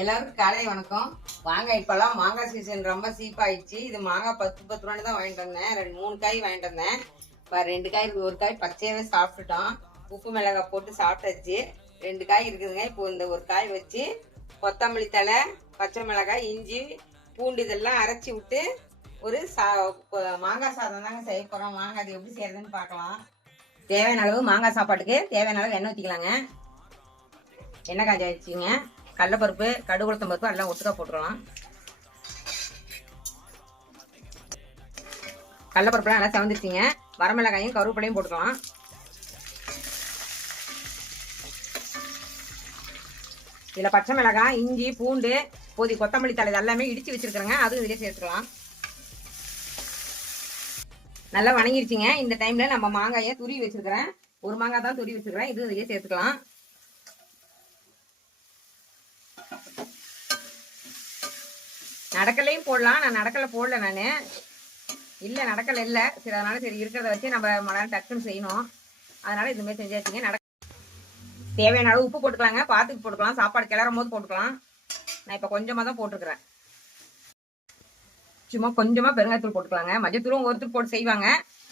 எல்லாருக்கும் காலை வணக்கம். வாங்க, இப்பெல்லாம் மாங்காய் சீசன் ரொம்ப சீப்பாயிடுச்சு. இது மாங்காய் 10 ரூபான்னு தான் வாங்கிட்டு வந்தேன். 3 காய் வாங்கிட்டு வந்தேன். இப்போ 2 காய் இருக்குது. ஒரு காய் பச்சையாவே சாப்பிட்டுட்டோம். உப்பு மிளகாய் போட்டு சாப்பிட்டாச்சு. 2 காய் இருக்குதுங்க. இப்போ இந்த ஒரு காய் வச்சு கொத்தமல்லி தழை, பச்சை மிளகாய், இஞ்சி, பூண்டு இதெல்லாம் அரைச்சி விட்டு ஒரு மாங்காய் சாதம் தாங்க செய்ய போகிறோம். மாங்காய் அது எப்படி செய்யறதுன்னு பார்க்கலாம். தேவையான அளவு மாங்காய் சாப்பாட்டுக்கு தேவையான அளவு எண்ணெய் ஊற்றிக்கலாங்க. எண்ணெய் காய்ச்சி வச்சுங்க. கடலைப்பருப்பு, கடுகு, உளுத்தம் பருப்பு எல்லாம் ஒட்டுக்கா போட்டுக்கலாம். கடலைப்பருப்புலாம் நல்லா செவந்துருச்சிங்க. வரமிளகாயும் கருவேப்பிலையும் போட்டுக்கலாம். இதில் பச்சை மிளகாய், இஞ்சி, பூண்டு, கொத்தமல்லி தழை எல்லாமே இடித்து வச்சிருக்கிறேங்க. அதுவும் இதிலே சேர்த்துக்கலாம். நல்லா வணங்கிருச்சிங்க. இந்த டைமில் நம்ம மாங்காயை துருவி வச்சிருக்கிறேன். ஒரு மாங்காய் தான் துருவி வச்சிருக்கிறேன். இது இதிலே சேர்த்துக்கலாம். நடக்கலையும் போடலாம். நான் நடக்கலை போடல. நான் இல்லை நடக்கலை இல்லை. சரி, அதனால சரி இருக்கிறத வச்சு நம்ம மழை டக்குன்னு செய்யணும். அதனால இதுமாதிரி செஞ்சாச்சுங்க. தேவையான அளவு உப்பு போட்டுக்கலாங்க. பார்த்துட்டு போட்டுக்கலாம். சாப்பாடு கிளறும் போது போட்டுக்கலாம். நான் இப்போ கொஞ்சமாக தான் போட்டிருக்கிறேன். சும்மா கொஞ்சமாக பெருங்காயத்தூள் போட்டுக்கலாங்க. மஞ்சத்தூளும் ஒருத்தர் போட்டு செய்வாங்க.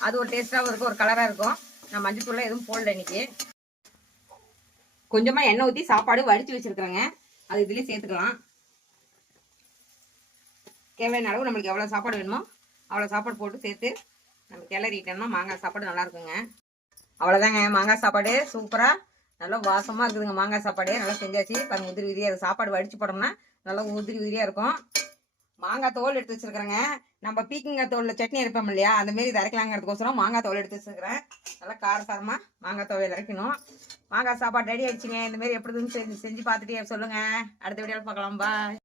அது ஒரு டேஸ்ட்டாகவும் இருக்கும், ஒரு கலராக இருக்கும். நான் மஞ்சத்தூள்லாம் எதுவும் போடல இன்னைக்கு. கொஞ்சமாக எண்ணெய் ஊற்றி சாப்பாடு வடித்து வச்சிருக்கிறேங்க. அது இதுலேயே சேர்த்துக்கலாம். தேவையான அளவு நம்மளுக்கு எவ்வளோ சாப்பாடு வேணுமோ அவ்வளோ சாப்பாடு போட்டு சேர்த்து நம்ம கிளறிட்டோம்னா மாங்காய் சாப்பாடு நல்லா இருக்குங்க. அவ்வளோதாங்க, மாங்காய் சாப்பாடு சூப்பராக நல்லா வாசமாக இருக்குதுங்க. மாங்காய் சாப்பாடு நல்லா செஞ்சாச்சு. பாருங்க, உதிரி உதிரியாக இருக்குது. சாப்பாடு வடிச்சு போட்டோம்னா நல்லா உதிரி உதிரியாக இருக்கும். மாங்காய் தோல் எடுத்து வச்சிருக்கிறேங்க. நம்ம பீக்கங்காய் தோலில் சட்னி அரைப்போம் இல்லையா, அந்தமாரி இது அரைக்கலாங்கிறதுக்கோசரம் மாங்காய் தோல் எடுத்து வச்சுருக்கிறேன். நல்லா காரசாரமாக மாங்காய் தோல் இறக்கணும். மாங்காய் சாப்பாடு ரெடி ஆயிடுச்சுங்க. இந்தமாரி எப்படி செஞ்சு பார்த்துட்டு சொல்லுங்கள். அடுத்த வீடியோவில் பார்க்கலாம். பாய்.